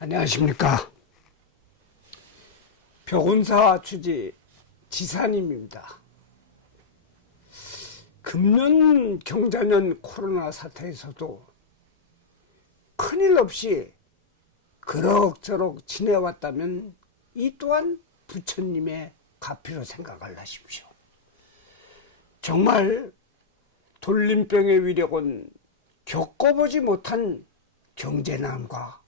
안녕하십니까. 벽운사 주지 지사님입니다. 금년 경자년 코로나 사태에서도 큰일 없이 그럭저럭 지내왔다면 이 또한 부처님의 가피로 생각을 하십시오. 정말 돌림병의 위력은 겪어보지 못한 경제난과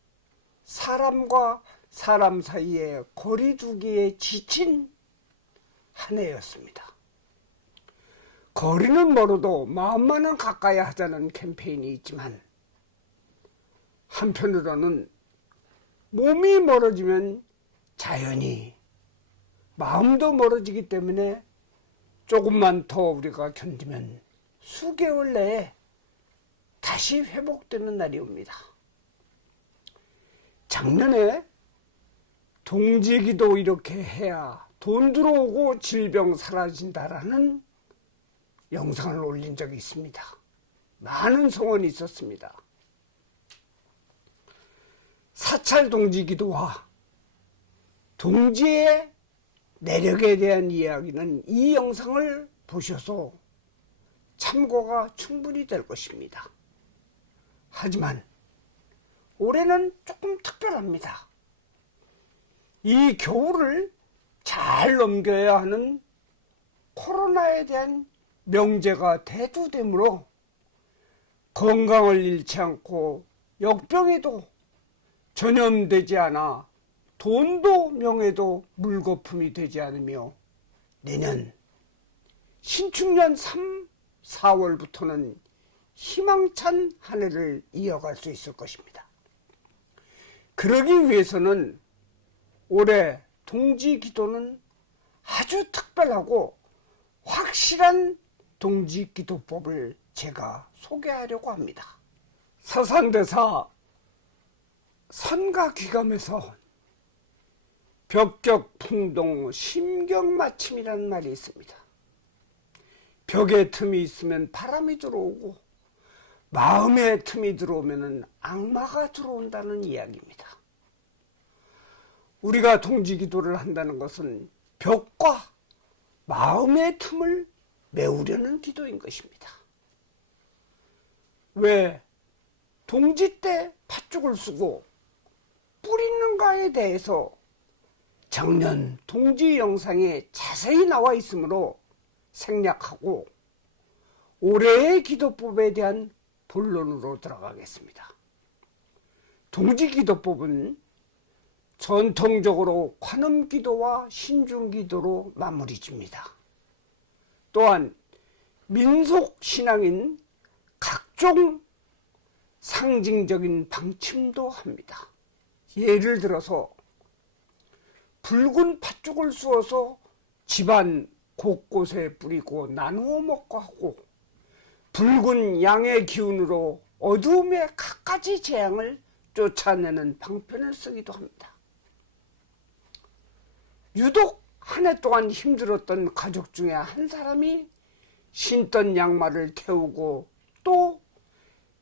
사람과 사람 사이의 거리두기에 지친 한 해였습니다. 거리는 멀어도 마음만은 가까이 하자는 캠페인이 있지만 한편으로는 몸이 멀어지면 자연히 마음도 멀어지기 때문에 조금만 더 우리가 견디면 수개월 내에 다시 회복되는 날이 옵니다. 작년에 동지기도 이렇게 해야 돈 들어오고 질병 사라진다라는 영상을 올린 적이 있습니다. 많은 성원이 있었습니다. 사찰 동지기도와 동지의 내력에 대한 이야기는 이 영상을 보셔서 참고가 충분히 될 것입니다. 하지만 올해는 조금 특별합니다. 이 겨울을 잘 넘겨야 하는 코로나에 대한 명제가 대두되므로 건강을 잃지 않고 역병에도 전염되지 않아 돈도 명예도 물거품이 되지 않으며 내년 신축년 3, 4월부터는 희망찬 한 해를 이어갈 수 있을 것입니다. 그러기 위해서는 올해 동지기도는 아주 특별하고 확실한 동지기도법을 제가 소개하려고 합니다. 서산대사 선가귀감에서 벽격풍동 심경마침이라는 말이 있습니다. 벽에 틈이 있으면 바람이 들어오고 마음에 틈이 들어오면 악마가 들어온다는 이야기입니다. 우리가 동지기도를 한다는 것은 벽과 마음의 틈을 메우려는 기도인 것입니다. 왜 동지 때 팥죽을 쓰고 뿌리는가에 대해서 작년 동지 영상에 자세히 나와 있으므로 생략하고 올해의 기도법에 대한 본론으로 들어가겠습니다. 동지기도법은 전통적으로 관음기도와 신중기도로 마무리 집니다. 또한 민속신앙인 각종 상징적인 방침도 합니다. 예를 들어서 붉은 팥죽을 쑤어서 집안 곳곳에 뿌리고 나누어 먹고 하고 붉은 양의 기운으로 어두움의 갖가지 재앙을 쫓아내는 방편을 쓰기도 합니다. 유독 한 해 동안 힘들었던 가족 중에 한 사람이 신던 양말을 태우고 또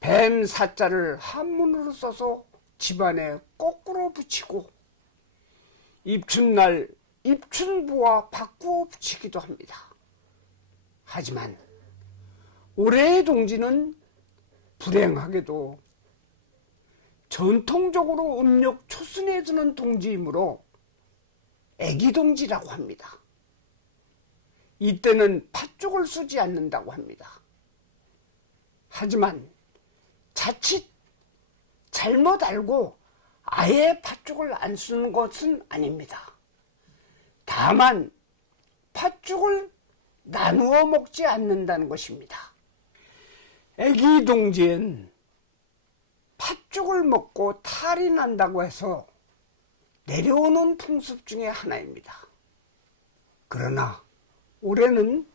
뱀 사자를 한문으로 써서 집안에 거꾸로 붙이고 입춘날 입춘부와 바꾸어 붙이기도 합니다. 하지만 올해의 동지는 불행하게도 전통적으로 음력 초순에 드는 동지이므로 애기동지라고 합니다. 이때는 팥죽을 쓰지 않는다고 합니다. 하지만 자칫 잘못 알고 아예 팥죽을 안 쓰는 것은 아닙니다. 다만 팥죽을 나누어 먹지 않는다는 것입니다. 애기동지엔 팥죽을 먹고 탈이 난다고 해서 내려오는 풍습 중에 하나입니다. 그러나 올해는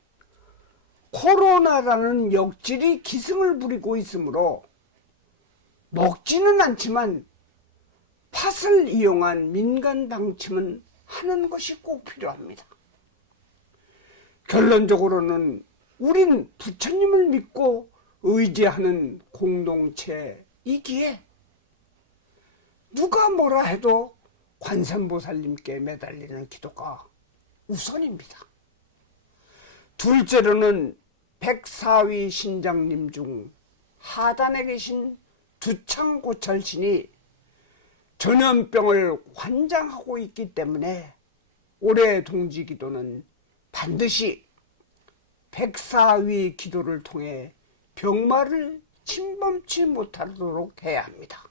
코로나라는 역질이 기승을 부리고 있으므로 먹지는 않지만 팥을 이용한 민간 방침은 하는 것이 꼭 필요합니다. 결론적으로는 우린 부처님을 믿고 의지하는 공동체이기에 누가 뭐라 해도 관세음보살님께 매달리는 기도가 우선입니다. 둘째로는 백사위 신장님 중 하단에 계신 두창고철신이 전염병을 관장하고 있기 때문에 올해 동지기도는 반드시 백사위 기도를 통해 병마를 침범치 못하도록 해야 합니다.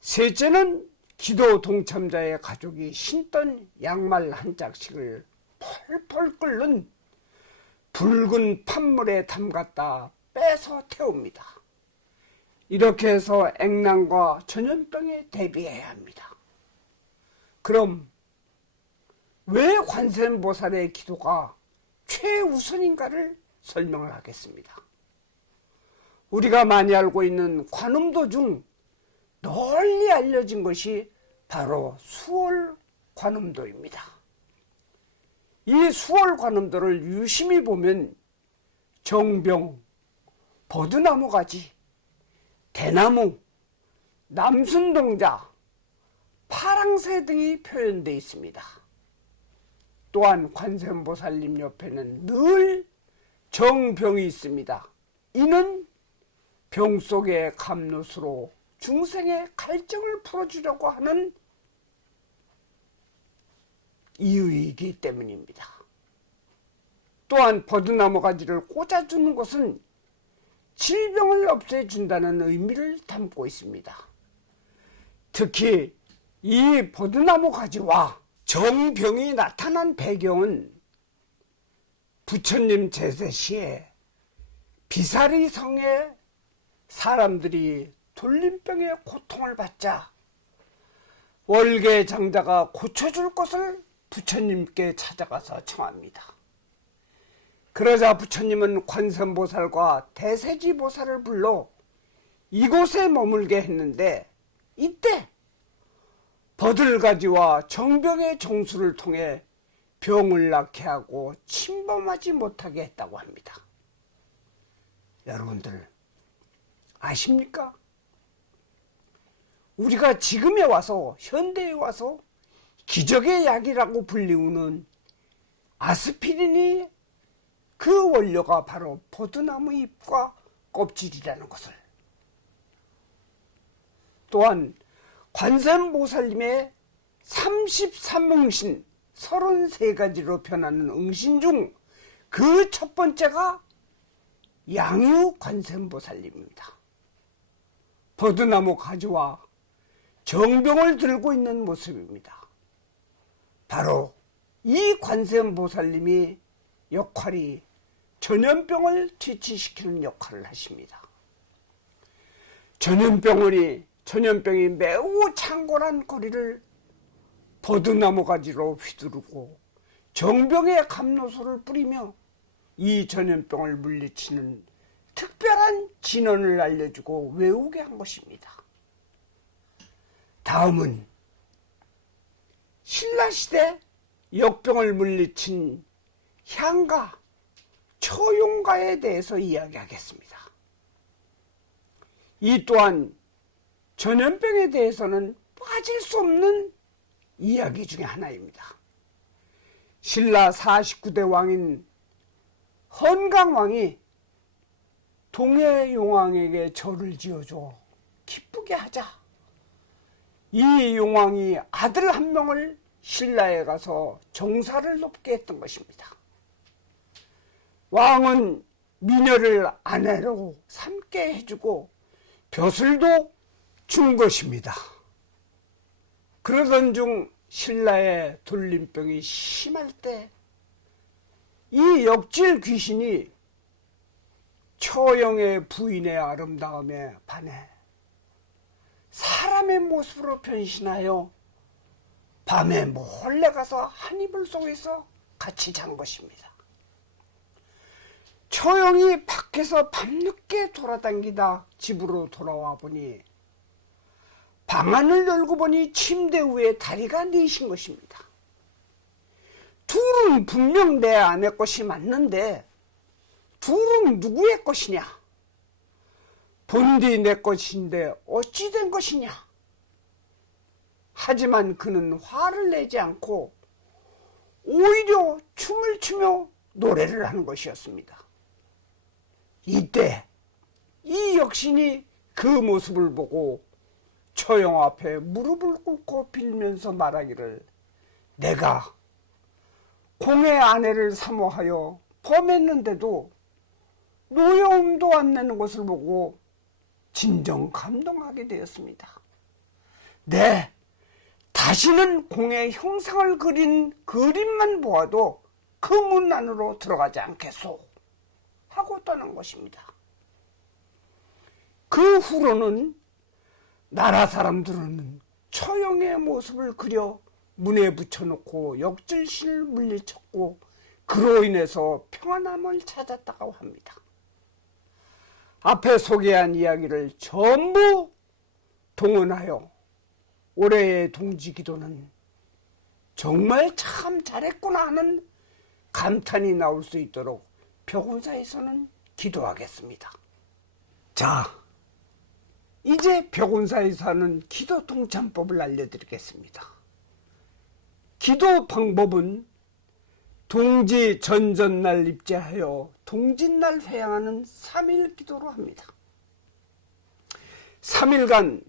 셋째는 기도 동참자의 가족이 신던 양말 한 짝씩을 펄펄 끓는 붉은 판물에 담갔다 빼서 태웁니다. 이렇게 해서 액난과 전염병에 대비해야 합니다. 그럼 왜 관세음보살의 기도가 최우선인가를 설명을 하겠습니다. 우리가 많이 알고 있는 관음도 중 널리 알려진 것이 바로 수월 관음도입니다. 이 수월 관음도를 유심히 보면 정병, 버드나무 가지, 대나무, 남순동자, 파랑새 등이 표현되어 있습니다. 또한 관세음보살님 옆에는 늘 정병이 있습니다. 이는 병 속의 감롯으로 중생의 갈증을 풀어주려고 하는 이유이기 때문입니다. 또한 버드나무 가지를 꽂아주는 것은 질병을 없애준다는 의미를 담고 있습니다. 특히 이 버드나무 가지와 정병이 나타난 배경은 부처님 제세 시에 비사리 성에 사람들이 돌림병의 고통을 받자 월계 장자가 고쳐줄 것을 부처님께 찾아가서 청합니다. 그러자 부처님은 관세음보살과 대세지보살을 불러 이곳에 머물게 했는데, 이때 버들가지와 정병의 정수를 통해 병을 낫게 하고 침범하지 못하게 했다고 합니다. 여러분들 아십니까? 우리가 지금에 와서, 현대에 와서 기적의 약이라고 불리우는 아스피린이 그 원료가 바로 버드나무 잎과 껍질이라는 것을, 또한 관세음보살님의 33응신 33가지로 변하는 응신 중 그 첫 번째가 양유 관세음보살님입니다. 버드나무 가지와 정병을 들고 있는 모습입니다. 바로 이 관세음보살님이 역할이 전염병을 퇴치시키는 역할을 하십니다. 전염병이 매우 창궐한 거리를 버드나무 가지로 휘두르고 정병의 감로소를 뿌리며 이 전염병을 물리치는 특별한 진언을 알려주고 외우게 한 것입니다. 다음은 신라시대 역병을 물리친 향가, 처용가에 대해서 이야기하겠습니다. 이 또한 전염병에 대해서는 빠질 수 없는 이야기 중에 하나입니다. 신라 49대 왕인 헌강왕이 동해용왕에게 절을 지어줘 기쁘게 하자, 이 용왕이 아들 한 명을 신라에 가서 정사를 높게 했던 것입니다. 왕은 미녀를 아내로 삼게 해주고 벼슬도 준 것입니다. 그러던 중 신라의 돌림병이 심할 때 이 역질 귀신이 처형의 부인의 아름다움에 반해 사람의 모습으로 변신하여 밤에 몰래 가서 한 이불 속에서 같이 잔 것입니다. 처형이 밖에서 밤늦게 돌아다니다 집으로 돌아와 보니 방안을 열고 보니 침대 위에 다리가 넷인 것입니다. 둘은 분명 내 아내 것이 맞는데 둘은 누구의 것이냐? 본디 내 것인데 어찌 된 것이냐? 하지만 그는 화를 내지 않고 오히려 춤을 추며 노래를 하는 것이었습니다. 이때 이 여신이 그 모습을 보고 처형 앞에 무릎을 꿇고 빌면서 말하기를, 내가 공의 아내를 사모하여 범했는데도 노여움도 안 내는 것을 보고 진정 감동하게 되었습니다. 네, 다시는 공의 형상을 그린 그림만 보아도 그 문 안으로 들어가지 않겠소 하고 떠난 것입니다. 그 후로는 나라 사람들은 처형의 모습을 그려 문에 붙여놓고 역질신을 물리쳤고 그로 인해서 평안함을 찾았다고 합니다. 앞에 소개한 이야기를 전부 동원하여 올해의 동지기도는 정말 참 잘했구나 하는 감탄이 나올 수 있도록 벽운사에서는 기도하겠습니다. 자, 이제 벽운사에서 하는 기도 동참법을 알려드리겠습니다. 기도 방법은 동지 전전날 입제하여 동짓날 회양하는 3일 기도로 합니다. 3일간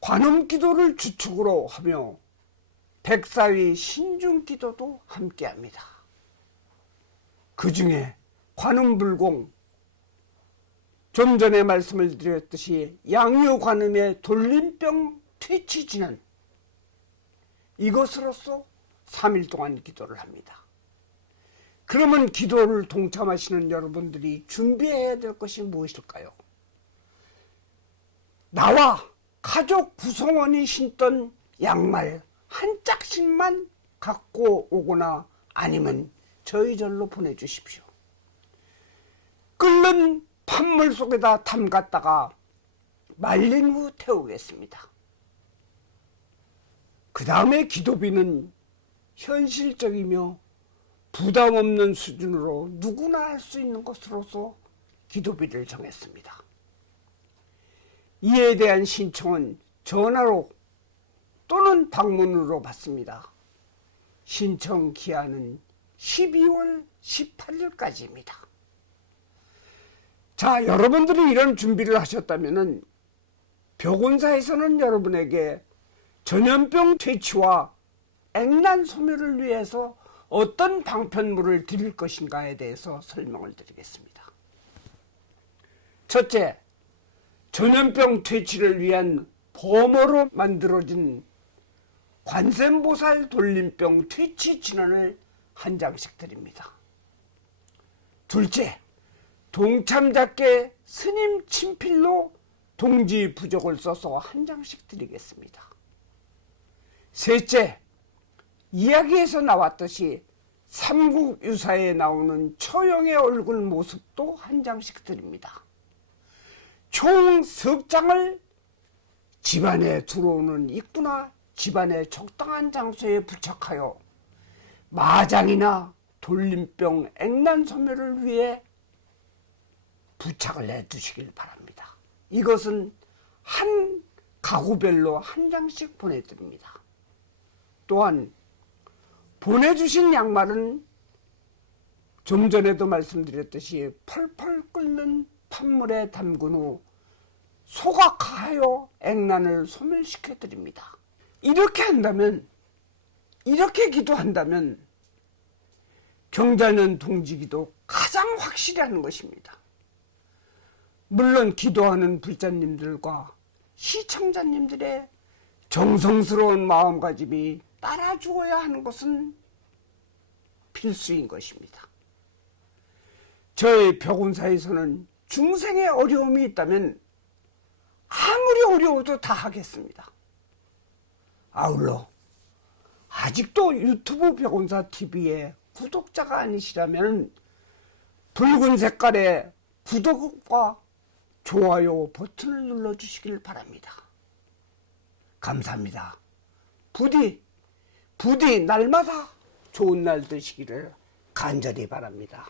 관음 기도를 주축으로 하며 백사위 신중 기도도 함께 합니다. 그 중에 관음불공, 좀 전에 말씀을 드렸듯이 양유관음의 돌림병 퇴치지는 이것으로서 3일 동안 기도를 합니다. 그러면 기도를 동참하시는 여러분들이 준비해야 될 것이 무엇일까요? 나와 가족 구성원이 신던 양말 한 짝씩만 갖고 오거나 아니면 저희 절로 보내주십시오. 끓는 판물 속에다 담갔다가 말린 후 태우겠습니다. 그 다음에 기도비는 현실적이며 부담 없는 수준으로 누구나 할 수 있는 것으로서 기도비를 정했습니다. 이에 대한 신청은 전화로 또는 방문으로 받습니다. 신청 기한은 12월 18일까지입니다. 자, 여러분들이 이런 준비를 하셨다면 벽운사에서는 여러분에게 전염병 퇴치와 액난 소멸을 위해서 어떤 방편물을 드릴 것인가에 대해서 설명을 드리겠습니다. 첫째, 전염병 퇴치를 위한 범어로 만들어진 관세음보살 돌림병 퇴치 진원을 한 장씩 드립니다. 둘째, 동참자께 스님 친필로 동지 부적을 써서 한 장씩 드리겠습니다. 셋째, 이야기에서 나왔듯이 삼국유사에 나오는 처형의 얼굴 모습도 한 장씩 드립니다. 총 석 장을 집안에 들어오는 입구나 집안의 적당한 장소에 부착하여 마장이나 돌림병 액난 소멸을 위해 부착을 해두시길 바랍니다. 이것은 한 가구별로 한 장씩 보내드립니다. 또한 보내주신 양말은 좀 전에도 말씀드렸듯이 펄펄 끓는 판물에 담근 후 소각하여 액난을 소멸시켜 드립니다. 이렇게 한다면, 이렇게 기도한다면 경자년 동지기도 가장 확실히 하는 것입니다. 물론 기도하는 불자님들과 시청자님들의 정성스러운 마음가짐이 따라주어야 하는 것은 필수인 것입니다. 저희 벽운사에서는 중생의 어려움이 있다면 아무리 어려워도 다 하겠습니다. 아울러 아직도 유튜브 벽운사 TV의 구독자가 아니시라면 붉은 색깔의 구독과 좋아요 버튼을 눌러주시길 바랍니다. 감사합니다. 부디 날마다 좋은 날 되시기를 간절히 바랍니다.